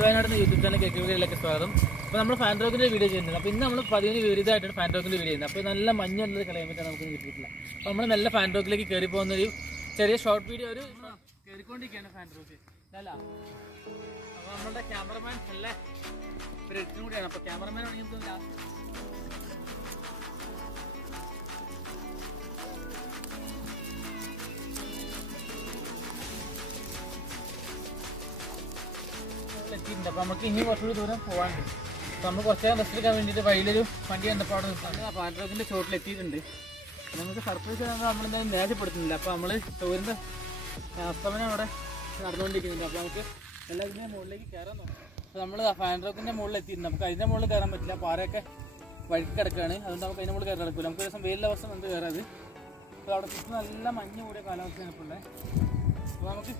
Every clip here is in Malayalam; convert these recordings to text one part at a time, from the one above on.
വയനാട് യൂട്യൂബ് ചാനൽ കേക്ക് വീഡിയോയിലേക്ക് സ്വാഗതം. അപ്പോൾ നമ്മൾ ഫാൻഡ്രോക്കിൻ്റെ വീഡിയോ ചെയ്യുന്നത്. അപ്പോൾ ഇന്ന് നമ്മൾ 10 വിപരീതമായിട്ടാണ് ഫാൻഡ്രോക്കിൻ്റെ വീഡിയോ ചെയ്യുന്നത്. അപ്പോൾ നല്ല മഞ്ഞുള്ളൊരു ക്ലൈമറ്റാണ് നമുക്ക് കിട്ടിയിട്ടില്ല. അപ്പോൾ നമ്മൾ നല്ല ഫാൻഡ്രോക്കിലേക്ക് കയറി പോകുന്നൊരു ചെറിയ ഷോർട്ട് വീഡിയോ ഒരു കയറിക്കൊണ്ടിരിക്കുകയാണ് ഫാൻഡ്രോക്ക് അല്ല. അപ്പോൾ നമ്മളുടെ ക്യാമറമാൻ നല്ല ഒരു എഡിറ്റും കൂടിയാണ്. അപ്പോൾ ക്യാമറമാൻ ആണെങ്കിൽ ലാസ്റ്റ് എത്തിയിട്ടുണ്ട്. അപ്പോൾ നമുക്ക് ഇനി കുറച്ചുകൂടി ദൂരം പോകാനുണ്ട്. അപ്പോൾ നമ്മൾ കുറച്ച് നേരം റെസ്റ്റ് എടുക്കാൻ വേണ്ടിയിട്ട് വഴിയിലൊരു വണ്ടി കണ്ടപ്പോൾ അവിടെ നിൽക്കാണ്ട് ആ ഫാൻഡ്രോക്കിൻ്റെ ചോട്ടിലെത്തിയിട്ടുണ്ട്. നമുക്ക് സർപ്രൈസ് നമ്മളെന്തായാലും നിരാശപ്പെടുത്തുന്നില്ല. അപ്പോൾ നമ്മൾ ടൂറിൻ്റെ അസ്തമനം അവിടെ നടന്നുകൊണ്ടിരിക്കുന്നുണ്ട്. അപ്പോൾ നമുക്ക് എല്ലാത്തിൻ്റെയും മുകളിലേക്ക് കയറാൻ നോക്കാം. അപ്പോൾ നമ്മൾ ഫാൻഡ്രോക്കിൻ്റെ മുകളിൽ എത്തിയിട്ടുണ്ട്. നമുക്ക് അതിൻ്റെ മുകളിൽ കയറാൻ പറ്റില്ല, പാറയൊക്കെ വഴുക്കി കിടക്കുകയാണ്. അതുകൊണ്ട് നമുക്ക് അതിൻ്റെ മുകളിൽ കയറാൻ നടക്കില്ല. നമുക്ക് ദിവസം വെയിലുള്ള അവസ്ഥ നമുക്ക് കയറാത്. അപ്പോൾ അവിടെ ചുറ്റും നല്ല മഞ്ഞ് കൂടിയ കാലാവസ്ഥയാണ് ഇപ്പോൾ ഉള്ളത്. അപ്പോൾ നമുക്ക്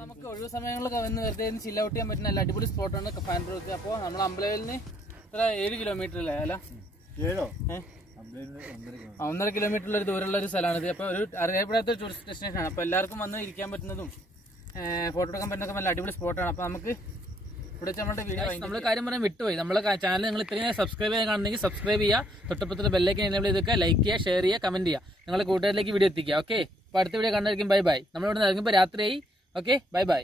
നമുക്ക് ഒഴിവ് സമയങ്ങളിൽ വന്ന് വെറുതെ ചില്ല ഔട്ട് ചെയ്യാൻ പറ്റുന്ന നല്ല അടിപൊളി സ്പോട്ടാണ് ഫാൻഡ്രോക്ക്. അപ്പോൾ നമ്മൾ അമ്പലവയലിൽ നിന്ന് ഇത്ര 7 കിലോമീറ്റർ അല്ലേ അല്ല 1.5 കിലോമീറ്ററുള്ള ഒരു ദൂരമുള്ള ഒരു സ്ഥലമാണിത്. അപ്പോൾ ഒരു അറിയപ്പെടാത്ത ടൂറിസ്റ്റ് ഡെസ്റ്റിനേഷനാണ്. അപ്പോൾ എല്ലാവർക്കും വന്ന് ഇരിക്കാൻ പറ്റുന്നതും ഫോട്ടോ എടുക്കാൻ പറ്റുന്നതൊക്കെ നല്ല അടിപൊളി സ്പോട്ടാണ്. അപ്പോൾ നമുക്ക് ഇവിടെ നമ്മുടെ വീഡിയോ നമ്മൾ കാര്യം പറയാൻ വിട്ടുപോയി. നമ്മളെ ചാനൽ നിങ്ങൾ ഇത്രയും സബ്സ്ക്രൈബ് ചെയ്യാൻ കാണുന്നെങ്കിൽ സബ്സ്ക്രൈബ് ചെയ്യുക, തൊട്ടപ്പുറത്തുള്ള ബെല്ലൈക്കൻ എനേബിൾ ചെയ്തൊക്കെ ലൈക്ക് ചെയ്യുക, ഷെയർ ചെയ്യുക, കമൻറ്റ് ചെയ്യുക, നിങ്ങളുടെ കൂട്ടുകാരിലേക്ക് വീഡിയോ എത്തിക്കുക. ഓക്കെ, അപ്പോൾ അടുത്ത വീഡിയോ കണ്ടായിരിക്കും. Bye bye. നമ്മളിവിടെ നിന്ന് ഇറങ്ങുമ്പോൾ രാത്രിയായി. Okay, bye bye.